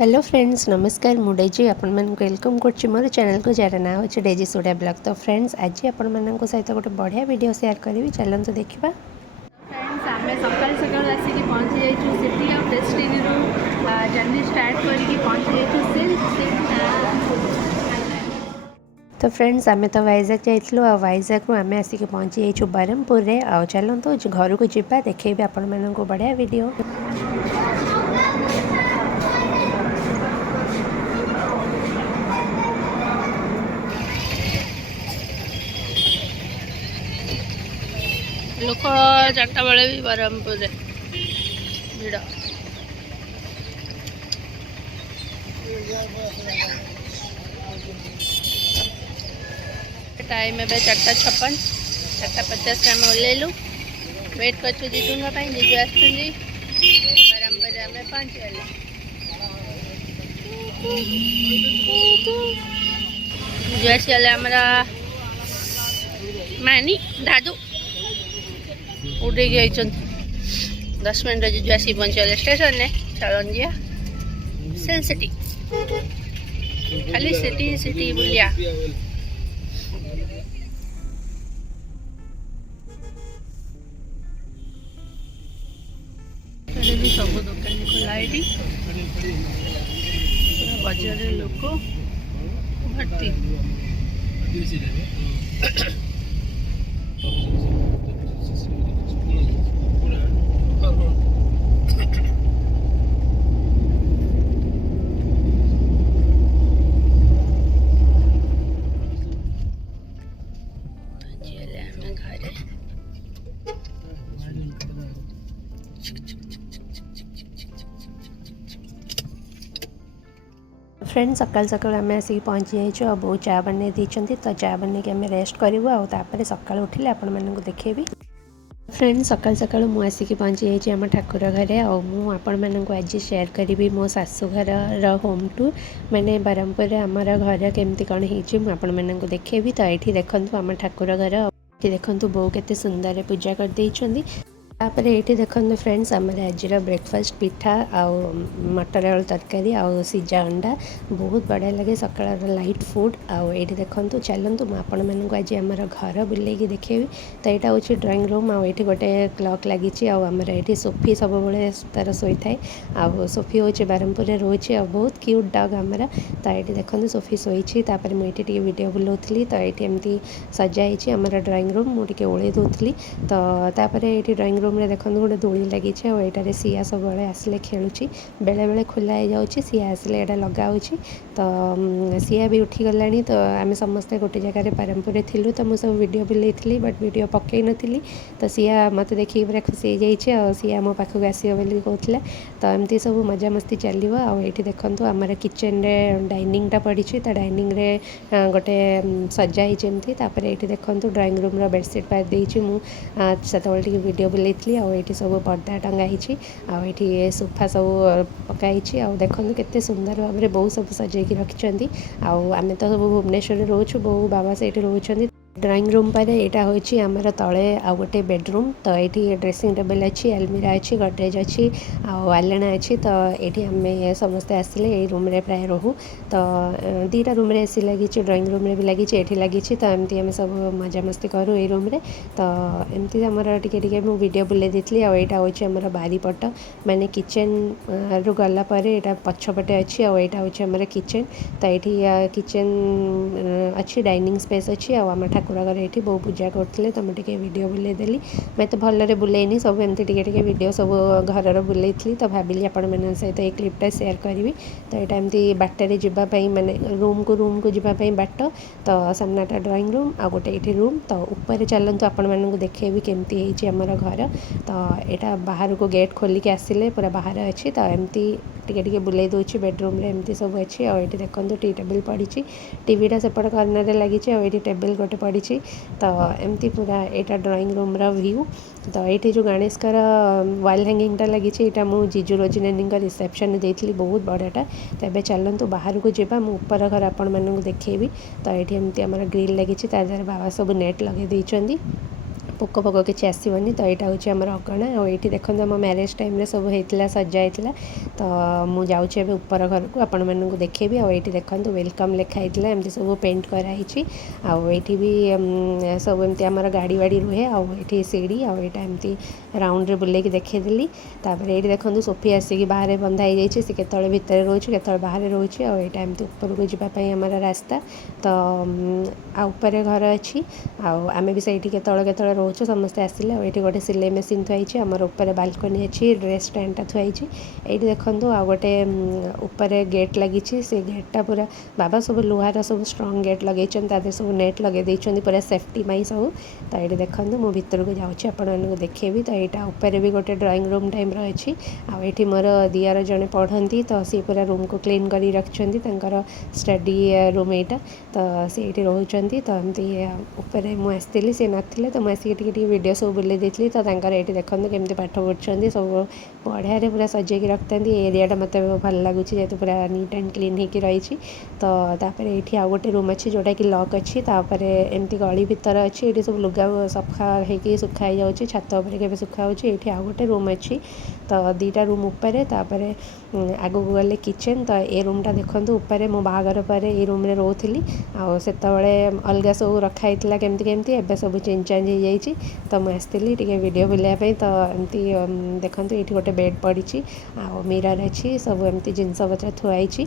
Hello friends नमस्कार मु Daisy आपण वेलकम कर मोर चैनल को जार ना हो डेजी सोडा ब्लॉग। तो फ्रेंड्स आज आपण सहित गोटे बढ़िया वीडियो शेयर करी चलते देखा। फ्रेंड्स आम सकाल सकाल आसिक पहुँची जाइए सिटी और डेस्टिनी जर्नी स्टार्ट करके पहुँची जाइए। तो फ्रेंड्स आम तो वाइजाग जाइलु आ वाइजाग रु आम आसिक पहुँची जाइए ब्रह्मपुर में। आ चलतु घर को जावा देखेबी आपण बढ़िया वीडियो। लोक 4टा बेले भी ब्रह्मपुर भिड़ टाइम ए 4:56 4:50 आम ओल्लू वेट कर जीजू जीजू आसुँच ब्रह्मपुर आम पहुँची गले। जीजू आसीगले आमर मानी दादू उड़े गए 10 मिनट जीजू आसी पहुँचले स्टेशन ने। चलन जी सेल सिटी खाली सिटी सिटी बुलिया। सब दुकान खोला है बजार लोक भर्ती। फ्रेंड्स सकाल सकाल आम आसिक पहुँची जाइए बो चा बन देती। तो चा बन के आम रेस्ट करूँ आपर सका उठिले आपण मानक देखेबी। फ्रेंड्स सकाल सकाल मु आसिक पहुँची जाइए आम ठाकुर घरे आपण मानक आज शेयर करी मो शाशुघर होम टूर मैंने ब्रह्मपुर आमर घर केमती कौन होपण मानक देखेबी। तो ये देखूँ आम ठाकुर घर देखूँ बो के सुंदर पूजा कर तापर ये देखते फ्रेंड्स आम आज ब्रेकफास्ट पिठा आउ मटर आलू तरकारी आउ सिजा अंडा बहुत बढ़िया लगे सकाल लाइट फूड। आउ ये देखते चलतु आपण मानक आज आम घर बुलेगी देखेबी। तो यहाँ हूँ ड्राइंग रूम आउ ये गोटे क्लॉक लगी आमर ये सोफी सब बड़े तार शोई थाए। आउ सोफी हूँ ब्रह्मपुर रोचे आ बहुत क्यूट डग आमर। तो ये देखते सोफी शोई तापर मुझे वीडियो बुलाऊली। तो ये एमती सजाई आमर ड्राइंग रूम मुझे ओल्ले दूसरी। तो ये ड्राइंग रूम में देखो गोटे दोली लगी ये सिया सब आसिले खेलुची बेले बेले खोला हो जाऊँगी सिया आसिले यहाँ लगाऊँ। तो सिया भी उठी गला। तो आम समस्ते गोटे जगह ब्रह्मपुर थिलु तो मुझे सब वीडियो बुलाई बट वीडियो पकई नी। तो सिया मत देखिए पूरा खुशी हो सिया मो पाखक आसो बोली कहला। तो एमती सब मजामस्ती चलो। आए देखो आमर किचन रे डाइनिंगटा पड़ी तो डाइनिंग रे गोटे सजाई जमती। ये देखो ड्राइंग रूम बेडसीट पार देती मुझे वीडियो बुलाई ये सब पर्दा टंगाई आठी सोफा सब पकई देखो केते सुंदर भाव में बहुत सब सजेकी रखिंट। आम तो सब भुवनेश्वर रोचु बो बाबा से रोच। ड्राइंग रूम पर यहाँ हूँ आमर तले आ गोटे बेडरूम। तो ये ड्रेसिंग टेबल अच्छी अलमीरा अच्छी गडरेज अच्छी आलेना अच्छी। तो ये आम समस्ते आसिले ये रूम रे प्राय रहू। तो 2टा रूम रे एसी लगी ड्राइंग रूम रे भी लगी ये लगी। तो एमती आम सब मजामस्ती करूँ ये रूम रे। तो एमती आमर टे वीडियो बुलाई देती। यहाँ हूँ आमर बारीपट माने किचन रु गलापर यहाँ पछपटे अच्छी यहाँ हूँ आमर किचन। तो ये किचन अच्छी डाइनिंग स्पेस अच्छी आम ठाकुर घर ये बहु पूजा करते। तो मुझे वीडियो बुलाई देली मैं तो भलरे बुलाईनी सब एमती टे वीडियो सब घर बुलाई। तो भाविली आपण मान सहित ये क्लिपटा शेयर करी। तो यहाँ एमती बाटर जावाई माने रूम को जावाई बाट। तो सामनाटा ड्राइंग रूम आ गोटे ये रूम। तो ऊपर चलतु आपण मानक देखेबी केमती होती आमर घर। तो यहाँ बाहर को गेट खोलिक आसिले पूरा बाहर अच्छी। तो एमती टे बुलाई दूसरी बेडरूम रे एमती सब अच्छी। और ये देखो टी टेबल पड़ी टीवीटा सेपट कर्नर लगी ये टेबल गोटे पड़ी। तो एमती पूरा यहाँ ड्राइंग रूम व्यू। तो ये जो गणेश कर वाल हैंगिंगटा लगी यहाँ मुझे जीजू रोजी नानी रिसेप्शन देती बहुत बढ़ियाटा। तो ये चलतु बाहर को जावा ऊपर घर आपण मानक देखेबी। तो ये एमती आमर ग्रिल लगी बाबा सब नेट लगे। ପୋକ ଫୋକ କିଛି ଆସିବନି। ତ ଏଇଟା ହେଉଛି ଆମର ଅଗଣା। ଆଉ ଏଇଠି ଦେଖନ୍ତୁ ଆମ ମ୍ୟାରେଜ୍ ଟାଇମ୍ରେ ସବୁ ହେଇଥିଲା, ସଜା ହେଇଥିଲା। ତ ମୁଁ ଯାଉଛି ଏବେ ଉପର ଘରକୁ ଆପଣମାନଙ୍କୁ ଦେଖେଇବି। ଆଉ ଏଇଠି ଦେଖନ୍ତୁ ୱେଲକମ୍ ଲେଖା ହେଇଥିଲା, ଏମିତି ସବୁ ପେଣ୍ଟ କରାହେଇଛି। ଆଉ ଏଇଠି ବି ସବୁ ଏମିତି ଆମର ଗାଡ଼ି ବାଡ଼ି ରୁହେ। ଆଉ ଏଇଠି ସିଡ଼ି, ଆଉ ଏଇଟା ଏମିତି ରାଉଣ୍ଡରେ ବୁଲେଇକି ଦେଖେଇଦେଲି। ତାପରେ ଏଇଠି ଦେଖନ୍ତୁ ସୋଫି ଆସିକି ବାହାରେ ବନ୍ଧା ହେଇଯାଇଛି, ସେ କେତେବେଳେ ଭିତରେ ରହୁଛି କେତେବେଳେ ବାହାରେ ରହୁଛି। ଆଉ ଏଇଟା ଏମିତି ଉପରକୁ ଯିବା ପାଇଁ ଆମର ରାସ୍ତା। ତ ଆଉ ଉପରେ ଘର ଅଛି। ଆଉ ଆମେ ବି ସେଇଠି କେତେବେଳେ କେତେବେଳେ ରହୁଛୁ, ସମସ୍ତେ ଆସିଲେ। ଆଉ ଏଇଠି ଗୋଟେ ସିଲେଇ ମେସିନ୍ ଥୁଆ ହେଇଛି, ଆମର ଉପରେ ବାଲକୋନି ଅଛି, ଡ୍ରେସ୍ ଷ୍ଟାଣ୍ଡଟା ଥୁଆ ହେଇଛି। ଏଇଠି ଦେଖନ୍ତୁ ଆଉ ଗୋଟେ ଉପରେ ଗେଟ୍ ଲାଗିଛି, ସେ ଗେଟ୍ଟା ପୁରା ବାବା ସବୁ ଲୁହାର ସବୁ ଷ୍ଟ୍ରଙ୍ଗ ଗେଟ୍ ଲଗେଇଛନ୍ତି, ତା ଦେହରେ ସବୁ ନେଟ୍ ଲଗେଇ ଦେଇଛନ୍ତି ପୁରା ସେଫ୍ଟି ପାଇଁ ସବୁ। ତ ଏଇଠି ଦେଖନ୍ତୁ ମୁଁ ଭିତରକୁ ଯାଉଛି ଆପଣମାନଙ୍କୁ ଦେଖେଇବି। ତ ଏଇଟା ଉପରେ ବି ଗୋଟେ ଡ୍ରଇଂ ରୁମ୍ ଟାଇପ୍ର ଅଛି। ଆଉ ଏଇଠି ମୋର ଦିଅର ଜଣେ ପଢ଼ନ୍ତି, ତ ସିଏ ପୁରା ରୁମ୍କୁ କ୍ଲିନ୍ କରି ରଖିଛନ୍ତି, ତାଙ୍କର ଷ୍ଟଡି ରୁମ୍ ଏଇଟା। ତ ସେ ଏଇଠି ରହୁଛନ୍ତି। ତ ଏମିତି ଉପରେ ମୁଁ ଆସିଥିଲି, ସେ ନଥିଲେ, ତ ମୁଁ ଆସିକି ଟିକେ ଭିଡ଼ିଓ ସବୁ ବୁଲେଇ ଦେଇଥିଲି। ତ ତାଙ୍କର ଏଇଠି ଦେଖନ୍ତୁ କେମିତି ପାଠ ପଢ଼ୁଛନ୍ତି, ସବୁ ବଢ଼ିଆରେ ପୁରା ସଜେଇକି ରଖିଥାନ୍ତି। ଏ ଏରିଆଟା ମୋତେ ଭଲ ଲାଗୁଛି, ଯେହେତୁ ପୁରା ନିଟ୍ ଆଣ୍ଡ କ୍ଲିନ୍ ହେଇକି ରହିଛି। ତ ତାପରେ ଏଇଠି ଆଉ ଗୋଟେ ରୁମ୍ ଅଛି ଯେଉଁଟାକି ଲକ୍ ଅଛି। ତାପରେ ଏମିତି ଗଳି ଭିତର ଅଛି, ଏଇଠି ସବୁ ଲୁଗା ସଫା ହେଇକି ଶୁଖା ହେଇଯାଉଛି, ଛାତ ଉପରେ କେବେ ଶୁଖା ହେଉଛି। ଏଇଠି ଆଉ ଗୋଟେ ରୁମ୍ ଅଛି, ତ ଦୁଇଟା ରୁମ୍ ଉପରେ। ତାପରେ ଆଗକୁ ଗଲେ କିଚେନ୍। ତ ଏ ରୁମ୍ଟା ଦେଖନ୍ତୁ ଉପରେ, ମୁଁ ବାହାଘର ପରେ ଏଇ ରୁମ୍ରେ ରହୁଥିଲି। ଆଉ ସେତେବେଳେ ଅଲଗା ସବୁ ରଖା ହେଇଥିଲା କେମିତି କେମିତି, ଏବେ ସବୁ ଚେଞ୍ଜ ଚାଞ୍ଜ ହେଇଯାଇଛି। ତ ମୁଁ ଆସିଥିଲି ଟିକେ ଭିଡ଼ିଓ ବୁଲିବା ପାଇଁ। ତ ଏମିତି ଦେଖନ୍ତୁ ଏଇଠି ଗୋଟେ ବେଡ଼୍ ପଡ଼ିଛି, ଆଉ ମିରର୍ ଅଛି, ସବୁ ଏମିତି ଜିନିଷପତ୍ର ଥୁଆ ହେଇଛି।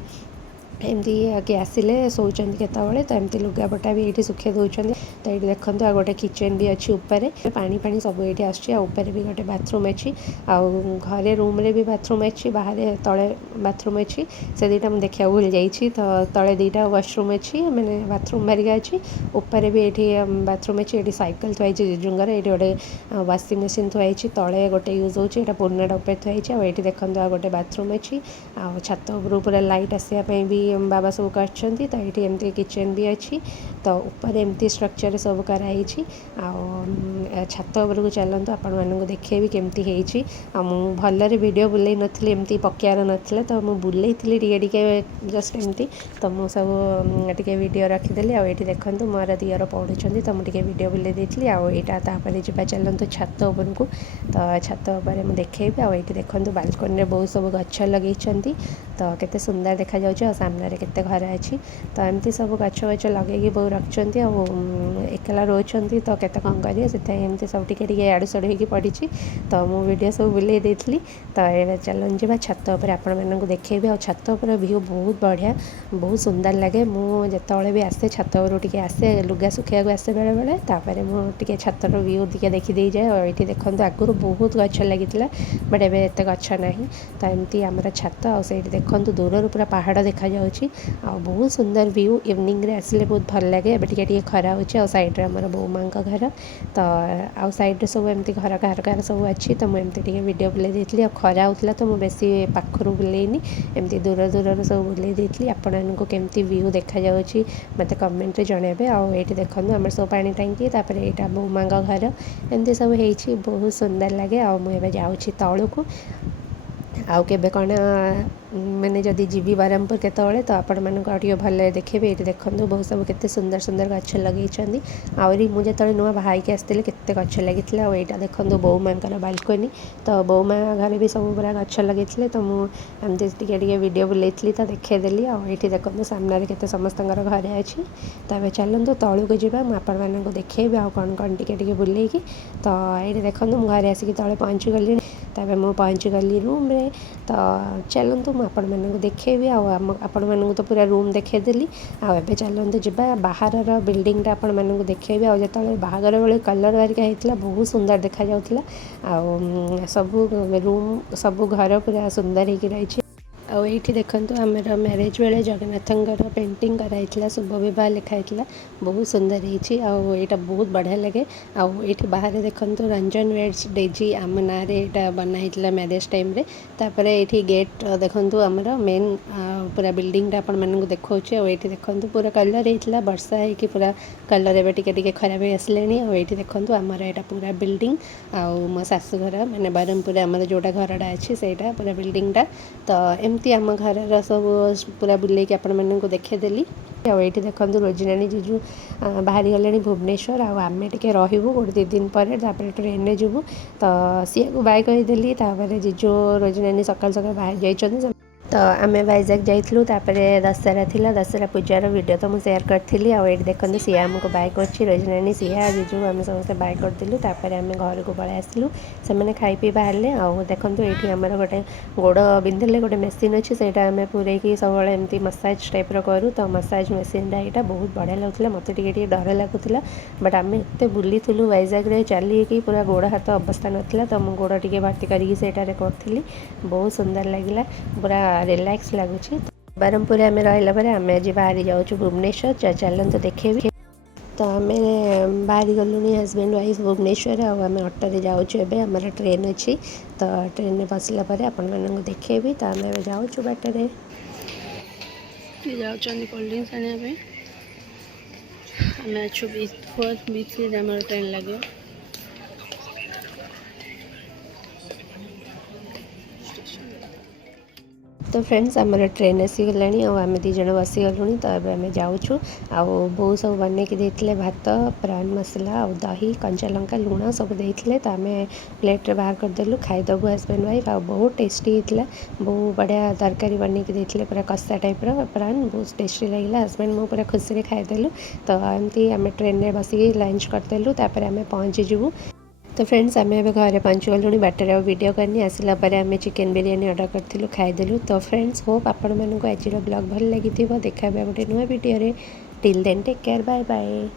ଏମିତି କିଏ ଆସିଲେ ଶୋଉଛନ୍ତି କେତେବେଳେ, ତ ଏମିତି ଲୁଗାପଟା ବି ଏଇଠି ଶୁଖେଇ ଦେଉଛନ୍ତି। ତ ଏଇଠି ଦେଖନ୍ତୁ ଆଉ ଗୋଟେ କିଚେନ୍ ବି ଅଛି ଉପରେ, ପାଣି ଫାଣି ସବୁ ଏଇଠି ଆସୁଛି। ଆଉ ଉପରେ ବି ଗୋଟେ ବାଥରୁମ୍ ଅଛି। ଆଉ ଘରେ ରୁମ୍ରେ ବି ବାଥରୁମ୍ ଅଛି, ବାହାରେ ତଳେ ବାଥରୁମ୍ ଅଛି। ସେ ଦୁଇଟା ମୁଁ ଦେଖିବାକୁ ଭୁଲି ଯାଇଛି। ତ ତଳେ ଦୁଇଟା ୱାସରୁମ୍ ଅଛି, ମାନେ ବାଥରୁମ୍ ବାରିକା ଅଛି। ଉପରେ ବି ଏଇଠି ବାଥରୁମ୍ ଅଛି। ଏଇଠି ସାଇକେଲ୍ ଥୁଆ ହେଇଛି ଜିଜୁଙ୍କର, ଏଇଠି ଗୋଟେ ୱାସିଂ ମେସିନ୍ ଥୁଆ ହେଇଛି, ତଳେ ଗୋଟେ ୟୁଜ୍ ହେଉଛି, ଏଇଟା ପୁରୁଣାଟା ଉପରେ ଥୁଆ ହେଇଛି। ଆଉ ଏଇଠି ଦେଖନ୍ତୁ ଆଉ ଗୋଟେ ବାଥରୁମ୍ ଅଛି। ଆଉ ଛାତ ଉପରୁ ପୁରା ଲାଇଟ୍ ଆସିବା ପାଇଁ ବି ବାବା ସବୁ କରିଛନ୍ତି। ତ ଏଇଠି ଏମିତି କିଚେନ୍ ବି ଅଛି। ତ ଉପରେ ଏମିତି ଷ୍ଟ୍ରକ୍ଚର୍ ସବୁ କରାହେଇଛି। ଆଉ ଛାତ ଉପରକୁ ଚାଲନ୍ତୁ ଆପଣମାନଙ୍କୁ ଦେଖେଇବି କେମିତି ହେଇଛି। ଆଉ ମୁଁ ଭଲରେ ଭିଡ଼ିଓ ବୁଲେଇ ନଥିଲି, ଏମିତି ପକେଇବାର ନଥିଲା, ତ ମୁଁ ବୁଲେଇଥିଲି ଟିକେ ଟିକେ ଜଷ୍ଟ ଏମିତି। ତ ମୁଁ ସବୁ ଟିକେ ଭିଡ଼ିଓ ରଖିଦେଲି। ଆଉ ଏଇଠି ଦେଖନ୍ତୁ ମୋର ଦିଅର ପଢ଼ୁଛନ୍ତି, ତ ମୁଁ ଟିକେ ଭିଡ଼ିଓ ବୁଲେଇ ଦେଇଥିଲି। ଆଉ ଏଇଟା ତାପରେ ଯିବା ଚାଲନ୍ତୁ ଛାତ ଉପରକୁ। ତ ଛାତ ଉପରେ ମୁଁ ଦେଖେଇବି। ଆଉ ଏଇଠି ଦେଖନ୍ତୁ ବାଲକୋନିରେ ବହୁତ ସବୁ ଗଛ ଲଗେଇଛନ୍ତି, ତ କେତେ ସୁନ୍ଦର ଦେଖାଯାଉଛି। ଆଉ ସାମ୍ନାରେ କେତେ ଘର ଅଛି। ତ ଏମିତି ସବୁ ଗଛ ଲଗେଇକି ବୋଉ ରଖିଛନ୍ତି। ଆଉ ଏକଲା ରହୁଛନ୍ତି, ତ କେତେ କ'ଣ କରିବେ, ସେଥିପାଇଁ ଏମିତି ସବୁ ଟିକେ ଟିକେ ଇଆଡ଼ୁ ସିଆଡ଼ୁ ହେଇକି ପଡ଼ିଛି। ତ ମୁଁ ଭିଡ଼ିଓ ସବୁ ବୁଲେଇ ଦେଇଥିଲି। ତ ଏବେ ଚାଲନ୍ତୁ ଯିବା ଛାତ ଉପରେ, ଆପଣମାନଙ୍କୁ ଦେଖେଇବି। ଆଉ ଛାତ ଉପରେ ଭିଉ ବହୁତ ବଢ଼ିଆ, ବହୁତ ସୁନ୍ଦର ଲାଗେ। ମୁଁ ଯେତେବେଳେ ବି ଆସେ ଛାତ ଉପରୁ ଟିକେ ଆସେ, ଲୁଗା ଶୁଖେଇବାକୁ ଆସେ ବେଳେବେଳେ, ତାପରେ ମୁଁ ଟିକେ ଛାତର ଭିଉ ଟିକେ ଦେଖିଦେଇଯାଏ। ଆଉ ଏଇଠି ଦେଖନ୍ତୁ ଆଗରୁ ବହୁତ ଗଛ ଲାଗିଥିଲା, ବଟ୍ ଏବେ ଏତେ ଗଛ ନାହିଁ। ତ ଏମିତି ଆମର ଛାତ। ଆଉ ସେଇଠି ଦେଖନ୍ତୁ ଦୂରରୁ ପୁରା ପାହାଡ଼ ଦେଖାଯାଉଛି। ଆଉ ବହୁତ ସୁନ୍ଦର ଭିଉ, ଇଭିନିଂରେ ଆସିଲେ ବହୁତ ଭଲ ଲାଗେ। ଏବେ ଟିକେ ଟିକେ ଖରା ହେଉଛି। ଆଉ ସାଇଡ଼୍ରେ ଆମର ବୋଉ ମାଆଙ୍କ ଘର। ତ ଆଉ ସାଇଡ଼୍ରେ ସବୁ ଏମିତି ଘର କାହାର କାହାର ସବୁ ଅଛି। ତ ମୁଁ ଏମିତି ଟିକେ ଭିଡ଼ିଓ ବୁଲେଇ ଦେଇଥିଲି। ଆଉ ଖରା ହେଉଥିଲା, ତ ମୁଁ ବେଶୀ ପାଖରୁ ବୁଲେଇନି, ଏମିତି ଦୂର ଦୂରରୁ ସବୁ ବୁଲେଇ ଦେଇଥିଲି। ଆପଣମାନଙ୍କୁ କେମିତି ଭିଉ ଦେଖାଯାଉଛି ମୋତେ କମେଣ୍ଟରେ ଜଣାଇବେ। ଆଉ ଏଇଠି ଦେଖନ୍ତୁ ଆମର ସବୁ ପାଣି ଟାଙ୍କି, ତାପରେ ଏଇଟା ବୋଉ ମାଆଙ୍କ ଘର, ଏମିତି ସବୁ ହେଇଛି, ବହୁତ ସୁନ୍ଦର ଲାଗେ। ଆଉ ମୁଁ ଏବେ ଯାଉଛି ତଳକୁ। ଆଉ କେବେ କ'ଣ ମାନେ ଯଦି ଯିବି ବ୍ରହ୍ମପୁର କେତେବେଳେ, ତ ଆପଣମାନଙ୍କୁ ଆଉ ଟିକେ ଭଲରେ ଦେଖେଇବି। ଏଇଠି ଦେଖନ୍ତୁ ବହୁତ ସବୁ କେତେ ସୁନ୍ଦର ସୁନ୍ଦର ଗଛ ଲଗେଇଛନ୍ତି। ଆହୁରି ମୁଁ ଯେତେବେଳେ ନୂଆ ବାହା ହେଇକି ଆସିଥିଲି କେତେ ଗଛ ଲାଗିଥିଲା। ଆଉ ଏଇଟା ଦେଖନ୍ତୁ ବୋଉ ମାଆଙ୍କର ବାଲକୋନି। ତ ବୋଉ ମାଆ ଘରେ ବି ସବୁ ପୁରା ଗଛ ଲଗେଇଥିଲେ। ତ ମୁଁ ଏମିତି ଟିକେ ଟିକେ ଭିଡ଼ିଓ ବୁଲେଇଥିଲି, ତ ଦେଖେଇଦେଲି। ଆଉ ଏଇଠି ଦେଖନ୍ତୁ ସାମ୍ନାରେ କେତେ ସମସ୍ତଙ୍କର ଘରେ ଅଛି। ତ ଏବେ ଚାଲନ୍ତୁ ତଳକୁ ଯିବା, ମୁଁ ଆପଣମାନଙ୍କୁ ଦେଖେଇବି ଆଉ କ'ଣ କ'ଣ ଟିକେ ଟିକେ ବୁଲେଇକି। ତ ଏଇଠି ଦେଖନ୍ତୁ ମୁଁ ଘରେ ଆସିକି ତଳେ ପହଞ୍ଚିଗଲିଣି। ତାପରେ ମୁଁ ପହଞ୍ଚିଗଲି ରୁମ୍ରେ। ତ ଚାଲନ୍ତୁ ମୁଁ ଆପଣମାନଙ୍କୁ ଦେଖେଇବି। ଆଉ ଆପଣମାନଙ୍କୁ ତ ପୁରା ରୁମ୍ ଦେଖେଇଦେଲି। ଆଉ ଏବେ ଚାଲନ୍ତୁ ଯିବା ବାହାରର ବିଲ୍ଡିଂଟା ଆପଣମାନଙ୍କୁ ଦେଖେଇବି। ଆଉ ଯେତେବେଳେ ବାହାଘର ବେଳେ କଲର୍ ହେରିକା ହେଇଥିଲା, ବହୁତ ସୁନ୍ଦର ଦେଖାଯାଉଥିଲା। ଆଉ ସବୁ ରୁମ୍, ସବୁ ଘର ପୁରା ସୁନ୍ଦର ହେଇକି ରହିଛି। ଆଉ ଏଇଠି ଦେଖନ୍ତୁ ଆମର ମ୍ୟାରେଜ୍ ବେଳେ ଜଗନ୍ନାଥଙ୍କର ପେଣ୍ଟିଂ କରାହେଇଥିଲା, ଶୁଭ ବିବାହ ଲେଖା ହେଇଥିଲା, ବହୁତ ସୁନ୍ଦର ହେଇଛି। ଆଉ ଏଇଟା ବହୁତ ବଢ଼ିଆ ଲାଗେ। ଆଉ ଏଇଠି ବାହାରେ ଦେଖନ୍ତୁ ରଞ୍ଜନ ୱେଡ୍ସ ଡେଜି ଆମ ନାଁରେ ଏଇଟା ବନା ହେଇଥିଲା ମ୍ୟାରେଜ୍ ଟାଇମ୍ରେ। ତାପରେ ଏଇଠି ଗେଟ୍ ଦେଖନ୍ତୁ ଆମର ମେନ୍ ପୁରା ବିଲ୍ଡିଂଟା ଆପଣମାନଙ୍କୁ ଦେଖାଉଛି। ଆଉ ଏଇଠି ଦେଖନ୍ତୁ ପୁରା କଲର୍ ହେଇଥିଲା, ବର୍ଷା ହେଇକି ପୁରା କଲର୍ ଏବେ ଟିକେ ଟିକେ ଖରାପ ହେଇ ଆସିଲାଣି। ଆଉ ଏଇଠି ଦେଖନ୍ତୁ ଆମର ଏଇଟା ପୁରା ବିଲ୍ଡିଂ। ଆଉ ମୋ ଶାଶୁଘର ମାନେ ବ୍ରହ୍ମପୁରରେ ଆମର ଯେଉଁଟା ଘରଟା ଅଛି ସେଇଟା ପୁରା ବିଲ୍ଡିଂଟା। ତ ଏମିତି एमती आम घर सब पूरा बुले आपको देखदेली ये देखो रोजिनानी जीजू बाहरी गले भुवनेश्वर आम टे रू गोटे 2 दिन पर ट्रेन में जीवु तो सी को बाय कहीदेली जीजू रोजिनानी सकाल सकाल बाहर जाइए तो आम वाइजाग जाइलु दशहरा थिला दशहरा पूजार वीडियो तो मुझे शेयर करी आठ देखते सी आमको बाय कर रोजिनानी सीहा जीजू आम समस्त बाय करदेलु आम घर को पलि आसलु से खाई पी बाहर देखो ये आम गोटे गोड़ बिंधे गोटे मेसीन अच्छी से आम पूरे सब एमती मसाज टाइप करूँ तो मसाज मेसीन यहाँ बहुत बढ़िया लगुला मत टे डर लगुला बट आम एत बुलीलु वाइजाग चलिए पूरा गोड़ हाथ अवस्था नाला तो मुझे गोड़ टे भर्ती करी करी बहुत सुंदर लगे पूरा रिलैक्स लगुच ब्रह्मपुर आम रहा आम आज बाहरी जाऊँ भुवनेश्वर चलते देखेबी तो आम बाहरी गलुनी हजबैंड वाइफ भुवनेश्वर आम ऑटो जाऊँ आम ट्रेन अच्छी तो ट्रेन में बसला आपण मानक देखेबी तो आम जाऊँ बाटर जाऊँ कोल्ड ड्रिंक्स आने आम अच्छु बीच आम ट्रेन लगे तो फ्रेंड्स आमर ट्रेन आसीगला आम दीज बसीगलु तो अब आम जाऊँ आउ सब बन के भात प्राण मसला आ दही कंचा लंका लुण सब देते तो आम प्लेट्रे बाहर करदेलु खाईदेबू हजबैंड वाइफ आ बहुत टेस्टी होता बहुत बढ़िया तरकारी बन के पूरा कषा टाइप प्राण बहुत टेस्टी लगे हजबैंड मु पूरा खुशी खाईदेलु तो एमती आम ट्रेन में बसिक लंच करदेलु आम पहुँचीजु तो फ्रेंड्स आम घर पहुँच गलु बाटर वीडियो करनी आसला आम चिकेन बिरियानी ऑर्डर करूँ खाईदेलु तो फ्रेंड्स होप आपण मानक आज ब्लॉग भल लगी देखा गोटे नुआ video till then take care bye bye.